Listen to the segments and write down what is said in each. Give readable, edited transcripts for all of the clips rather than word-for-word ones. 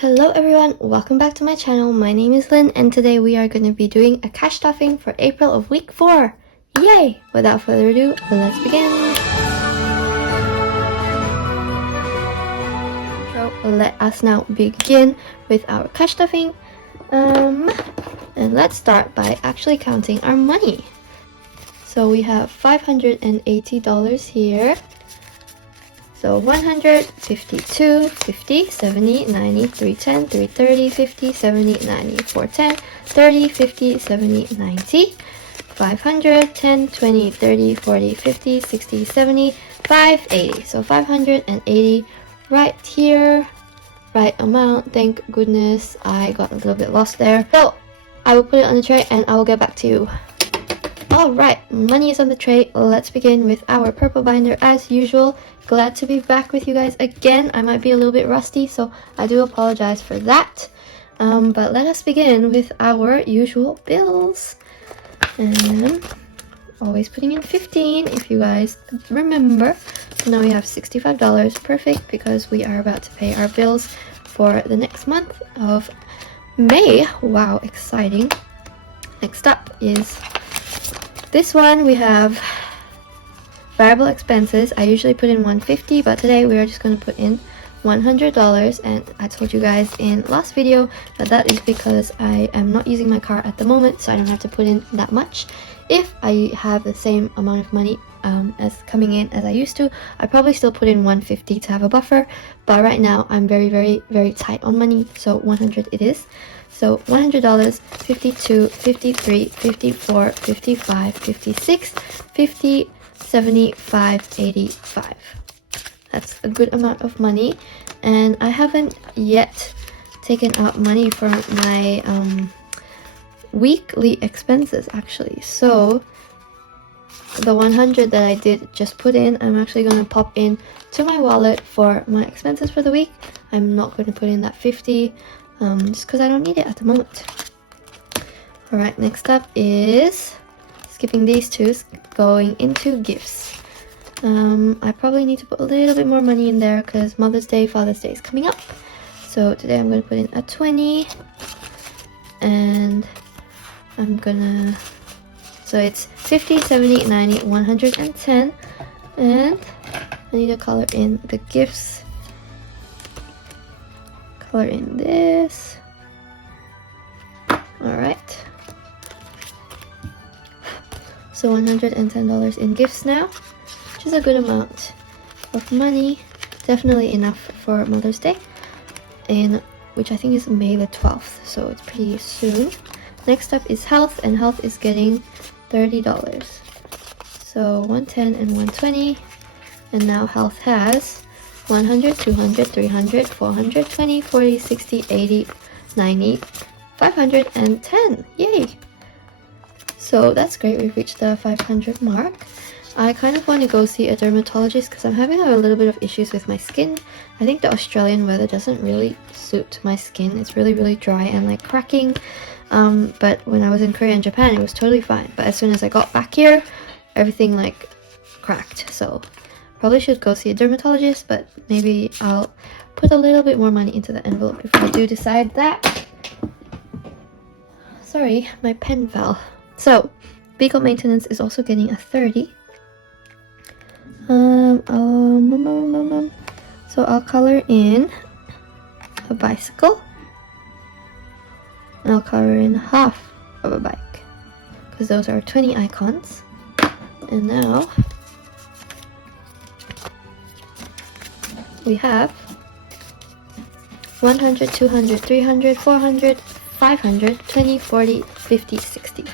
Hello everyone, welcome back to my channel. My name is Lynn and today we are going to be doing a cash stuffing for April of week 4. Yay! Without further ado, let's begin. So let us now begin with our cash stuffing. And let's start by actually counting our money. So we have $580 here. So 100, 52, 50, 70, 90, 310, 330, 50, 70, 90, 410, 30, 50, 70, 90, 500, 10, 20, 30, 40, 50, 60, 70, 580. So 580 right here. Right amount. Thank goodness. I got a little bit lost there. So I will put it on the tray and I will get back to you. Alright, money is on the tray. Let's begin with our purple binder as usual. Glad to be back with you guys again. I might be a little bit rusty, so I do apologize for that. But let us begin with our usual bills. And always putting in 15 if you guys remember. So now we have $65. Perfect, because we are about to pay our bills for the next month of May. Wow, exciting. Next up is this one. We have variable expenses. I usually put in $150, but today we are just going to put in $100. And I told you guys in last video that is because I am not using my car at the moment, so I don't have to put in that much. If I have the same amount of money as coming in as I used to, I probably still put in $150 to have a buffer, but right now I'm very tight on money, so 100 it is. So $100, 52, 53, 54, 55, 56, 50, 75, 85. That's a good amount of money, and I haven't yet taken out money for my weekly expenses actually. So the 100 that I did just put in, I'm actually going to pop in to my wallet for my expenses for the week. I'm not going to put in that 50 just because I don't need it at the moment. Alright, next up is skipping these two, going into gifts. I probably need to put a little bit more money in there because Mother's Day, Father's Day is coming up. So today I'm going to put in a 20, and I'm gonna, so it's 50, 70, 90, 110, and I need to color in the gifts. Color in this. Alright. So $110 in gifts now, which is a good amount of money. Definitely enough for Mother's Day, and which I think is May the 12th, so it's pretty soon. Next up is health, and health is getting $30. So 110 and 120, and now health has 100, 200, 300, 400, 20, 40, 60, 80, 90, 510. Yay! So that's great, we've reached the 500 mark. I kind of want to go see a dermatologist because I'm having a little bit of issues with my skin. I think the Australian weather doesn't really suit my skin. It's really dry and like cracking. But when I was in Korea and Japan, it was totally fine. But as soon as I got back here, everything like cracked. So probably should go see a dermatologist, but maybe I'll put a little bit more money into the envelope if I do decide that. Sorry, my pen fell. So vehicle maintenance is also getting a 30. So I'll color in a bicycle, and I'll color in half of a bike because those are 20 icons. And now we have 100, 200, 300, 400, 500, 20, 40, 50, 60.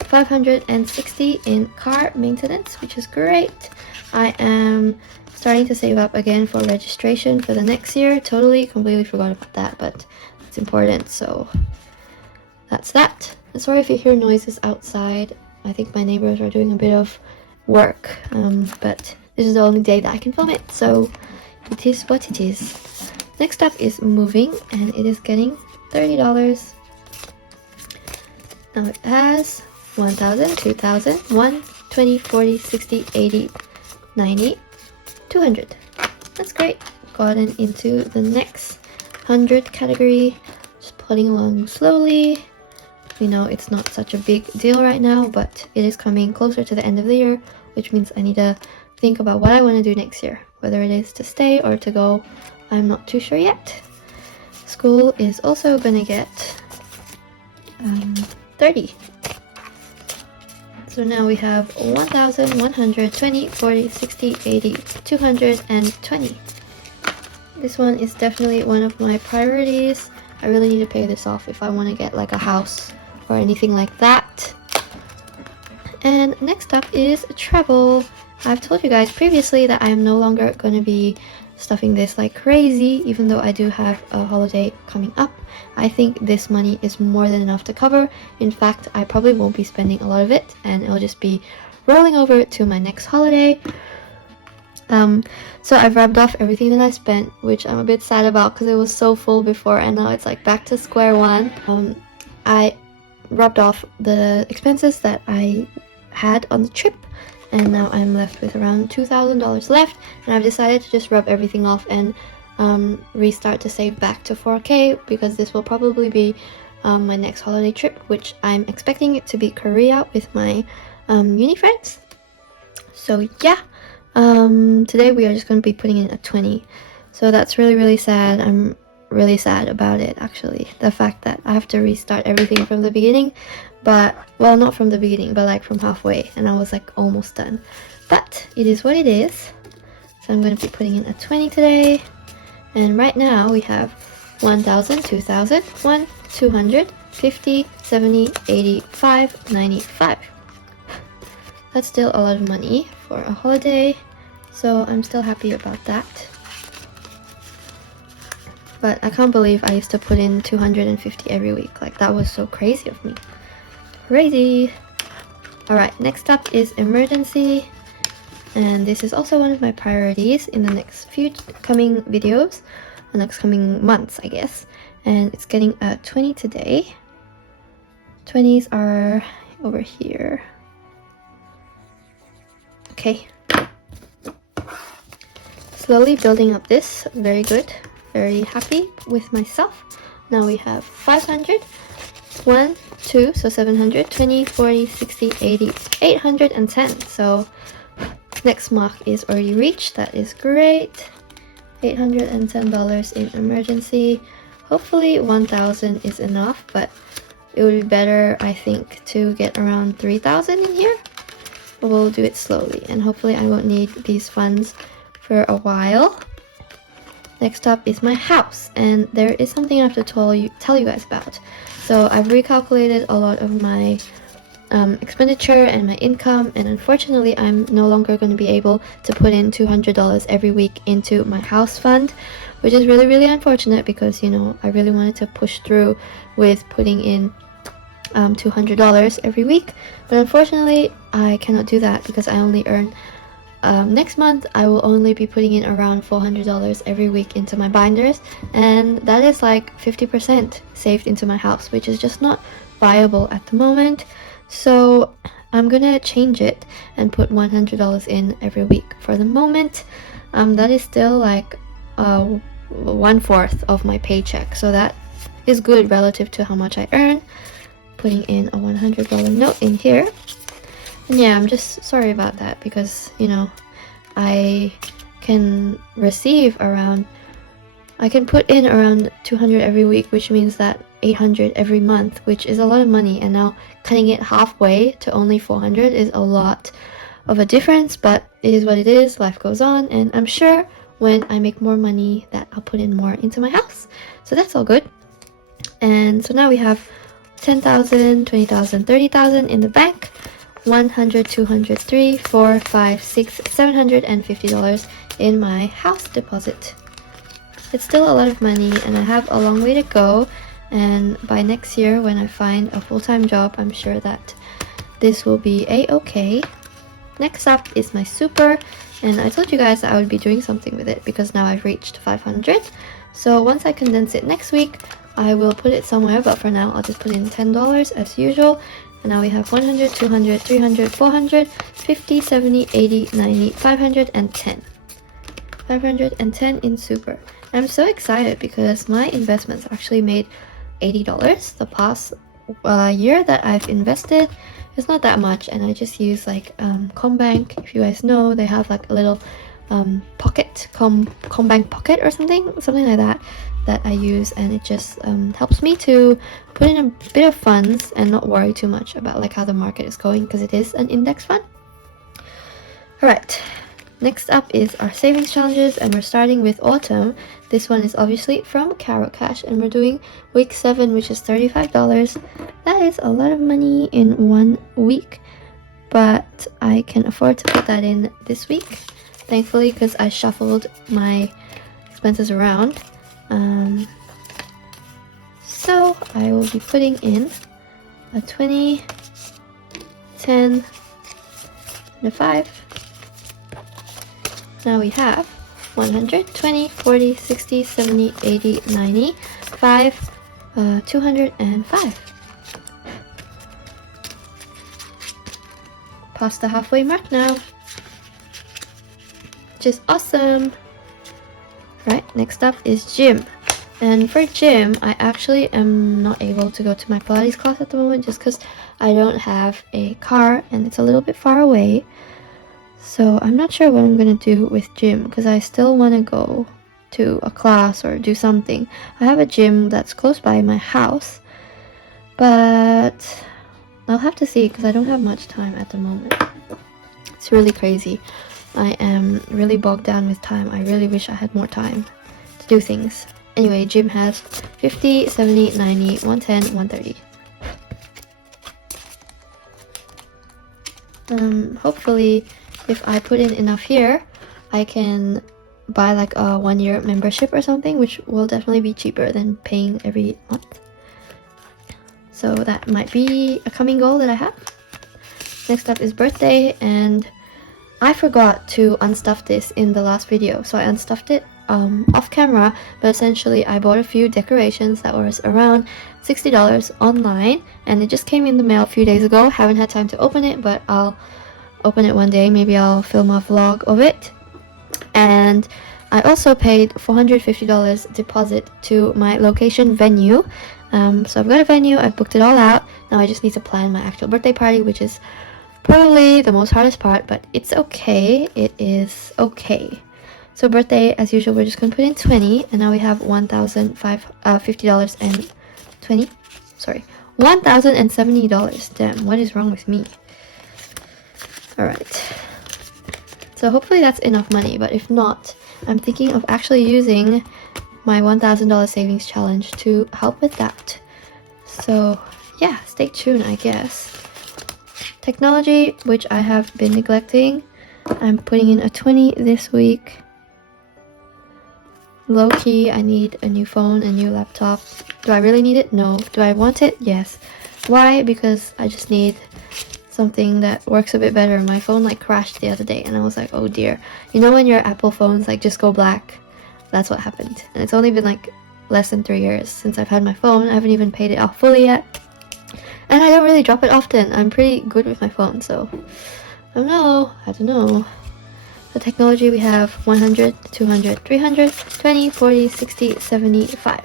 560 in car maintenance, which is great. I am starting to save up again for registration for the next year. Completely forgot about that, but it's important, so that's that. I'm sorry if you hear noises outside. I think my neighbors are doing a bit of work, but this is the only day that I can film it, so it is what it is. Next up is moving, and it is getting $30. Now it has 1,000, 2,000, 1, 20, 40, 60, 80, 90, 200. That's great. Gotten into the next 100 category. Just putting along slowly. We know it's not such a big deal right now, but it is coming closer to the end of the year, which means I need to think about what I want to do next year. Whether it is to stay or to go, I'm not too sure yet. School is also gonna get 30. So now we have 1,000, 120, 40, 60, 80, 220. This one is definitely one of my priorities. I really need to pay this off if I want to get like a house or anything like that. And next up is travel. I've told you guys previously that I am no longer going to be stuffing this like crazy, even though I do have a holiday coming up. I think this money is more than enough to cover. In fact, I probably won't be spending a lot of it, and it'll just be rolling over to my next holiday. So I've rubbed off everything that I spent, which I'm a bit sad about because it was so full before, and now it's like back to square one. I rubbed off the expenses that I had on the trip, and now I'm left with around $2,000 left, and I've decided to just rub everything off and restart to save back to 4K, because this will probably be my next holiday trip, which I'm expecting it to be Korea with my uni friends. So yeah, today we are just going to be putting in a 20, so that's really sad. I'm really sad about it, actually, the fact that I have to restart everything from the beginning, but well, not from the beginning, but like from halfway, and I was like almost done, but it is what it is. So I'm going to be putting in a 20 today, and right now we have 1,000, 2,000, 1, 200, 50, 70, 85, 95. That's still a lot of money for a holiday, so I'm still happy about that. But I can't believe I used to put in 250 every week. Like, that was so crazy of me. Crazy! Alright, next up is emergency. And this is also one of my priorities in the next few coming videos. The next coming months, I guess. And it's getting a 20 today. 20s are over here. Okay. Slowly building up this. Very good. Very happy with myself. Now we have 500, 1, 2, so 700, 20, 40, 60, 80, 810. So next mark is already reached. That is great. $810 in emergency. Hopefully 1,000 is enough, but it would be better, I think, to get around 3,000 in here. But we'll do it slowly, and hopefully I won't need these funds for a while. Next up is my house, and there is something I have to tell you guys about. So I've recalculated a lot of my expenditure and my income, and unfortunately I'm no longer going to be able to put in $200 every week into my house fund, which is really unfortunate, because, you know, I really wanted to push through with putting in $200 every week, but unfortunately I cannot do that because I only earn next month I will only be putting in around $400 every week into my binders, and that is like 50% saved into my house, which is just not viable at the moment. So I'm gonna change it and put $100 in every week for the moment. That is still like 1/4 of my paycheck, so that is good relative to how much I earn. Putting in a $100 note in here. And yeah, I'm just sorry about that, because, you know, I can put in around 200 every week, which means that 800 every month, which is a lot of money, and now cutting it halfway to only 400 is a lot of a difference, but it is what it is. Life goes on, and I'm sure when I make more money that I'll put in more into my house, so that's all good. And so now we have 10,000, 20,000, 30,000 in the bank. 100, 200, 3, 4, 5, 6, $750 in my house deposit. It's still a lot of money, and I have a long way to go, and by next year when I find a full-time job, I'm sure that this will be a-okay. Next up is my super, and I told you guys that I would be doing something with it because now I've reached 500. So once I condense it next week, I will put it somewhere, but for now I'll just put in $10 as usual. And now we have 100, 200, 300, 400, 50, 70, 80, 90, 510. 510 in super. I'm so excited because my investments actually made $80 the past year that I've invested. It's not that much, and I just use like Combank. If you guys know, they have like a little pocket, Combank Pocket or something like that I use, and it just helps me to put in a bit of funds and not worry too much about like how the market is going, because it is an index fund. Alright, next up is our savings challenges, and we're starting with autumn. This one is obviously from Carrot Cash, and we're doing week 7, which is $35. That is a lot of money in 1 week, but I can afford to put that in this week, thankfully, because I shuffled my expenses around. So I will be putting in a 20, 10, and a 5. Now we have 100, 20, 40, 60, 70, 80, 90, 5, 205. Past the halfway mark now, which is awesome. Right, next up is gym. And for gym, I actually am not able to go to my Pilates class at the moment just because I don't have a car and it's a little bit far away. So I'm not sure what I'm going to do with gym, because I still want to go to a class or do something. I have a gym that's close by my house, but I'll have to see because I don't have much time at the moment. It's really crazy. I am really bogged down with time. I really wish I had more time to do things. Anyway, gym has 50, 70, 90, 110, 130. Hopefully, if I put in enough here, I can buy like a 1-year membership or something, which will definitely be cheaper than paying every month. So that might be a coming goal that I have. Next up is birthday, and I forgot to unstuff this in the last video, so I unstuffed it off camera, but essentially I bought a few decorations that was around $60 online, and it just came in the mail a few days ago. Haven't had time to open it, but I'll open it one day. Maybe I'll film a vlog of it. And I also paid $450 deposit to my location venue. So I've got a venue, I've booked it all out. Now I just need to plan my actual birthday party, which is probably the most hardest part, but it's okay. It is okay. So birthday, as usual, we're just going to put in 20, and now we have $1,050 and 20. Sorry, $1,070. Damn, what is wrong with me? Alright. So hopefully that's enough money, but if not, I'm thinking of actually using my $1,000 savings challenge to help with that. So yeah, stay tuned, I guess. Technology, which I have been neglecting, I'm putting in a 20 this week. Low key, I need a new phone, a new laptop. Do I really need it? No. Do I want it? Yes. Why? Because I just need something that works a bit better. My phone like crashed the other day, and I was like, oh dear. You know when your Apple phones like just go black? That's what happened. And it's only been like less than 3 years since I've had my phone. I haven't even paid it off fully yet. And I don't really drop it often. I'm pretty good with my phone, so I don't know. The technology, we have 100, 200, 300, 20, 40, 60, 75.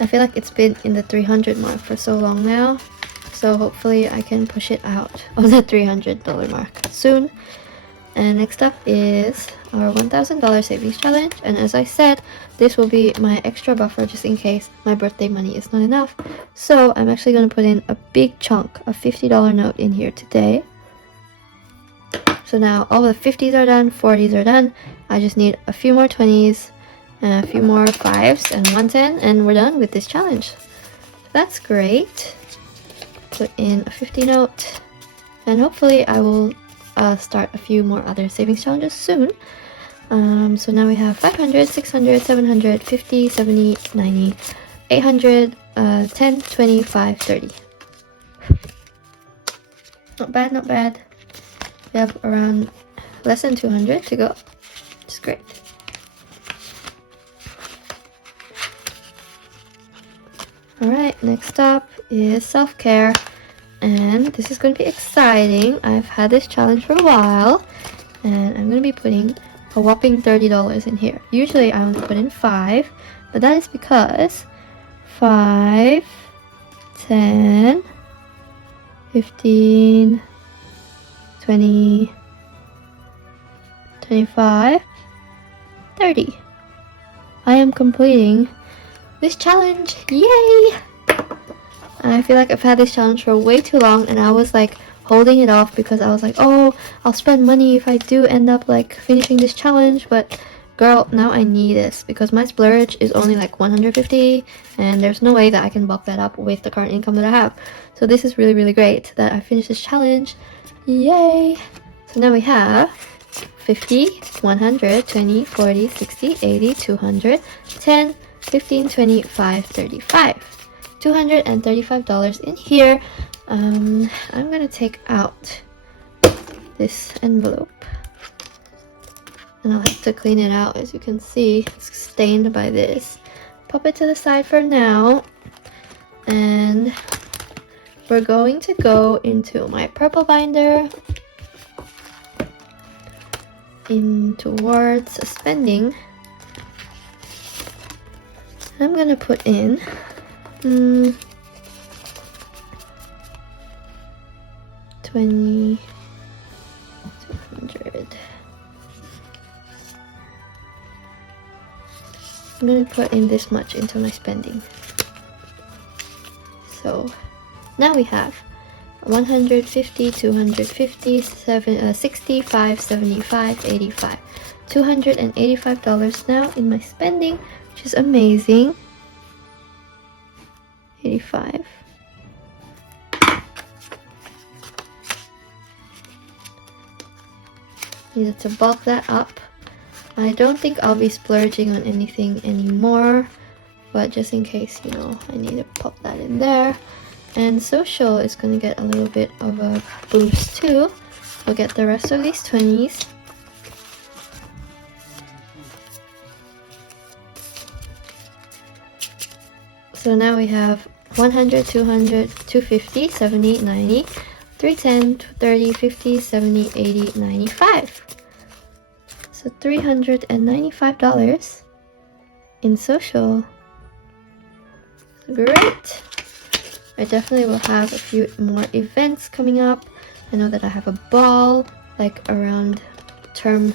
I feel like it's been in the 300 mark for so long now, so hopefully I can push it out of the $300 mark soon. And next up is our $1,000 savings challenge, and as I said, this will be my extra buffer just in case my birthday money is not enough. So I'm actually going to put in a big chunk, a $50 note in here today. So now all the 50s are done, 40s are done. I just need a few more 20s, and a few more 5s, and 110, and we're done with this challenge. That's great. Put in a 50 note, and hopefully I will start a few more other savings challenges soon. So now we have 500, 600, 700, 50, 70, 90, 800, 10, 25, 30. Not bad, not bad. We have around less than 200 to go, which is great. Alright, next up is self-care, and this is going to be exciting. I've had this challenge for a while, and I'm going to be putting a whopping $30 in here. Usually I only put in 5, but that is because 5, 10, 15, 20, 25, 30. I am completing this challenge. Yay! I feel like I've had this challenge for way too long, and I was like holding it off because I was like, oh, I'll spend money if I do end up like finishing this challenge, but girl, now I need this because my splurge is only like 150, and there's no way that I can bulk that up with the current income that I have. So this is really great that I finished this challenge. Yay! So now we have 50, 100, 20, 40, 60, 80, 200, 10, 15, 25, 35. $235 in here. I'm gonna take out this envelope, and I'll have to clean it out. As you can see, it's stained by this. Pop it to the side for now, and we're going to go into my purple binder in towards spending. I'm gonna put in 20, 200. I'm gonna put in this much into my spending. So now we have 150, 250, 65, 75, 85. $285 now in my spending, which is amazing. 85. Needed to bulk that up. I don't think I'll be splurging on anything anymore, but just in case, you know, I need to pop that in there. And social is going to get a little bit of a boost too. We'll get the rest of these 20s. So now we have 100, 200, 250, 70, 90, 310, 30, 50, 70, 80, 95. So $395 in social. Great! I definitely will have a few more events coming up. I know that I have a ball like around term,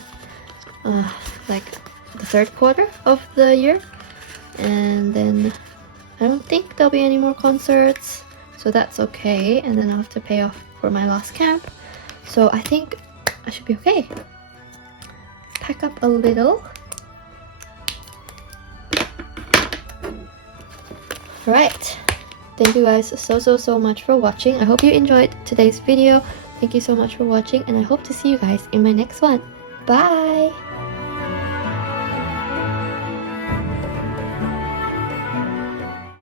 like the third quarter of the year, and then I don't think there'll be any more concerts, so that's okay. And then I'll have to pay off for my last camp, so I think I should be okay. Pack up a little. Alright, thank you guys so much for watching. I hope you enjoyed today's video. Thank you so much for watching, and I hope to see you guys in my next one. Bye!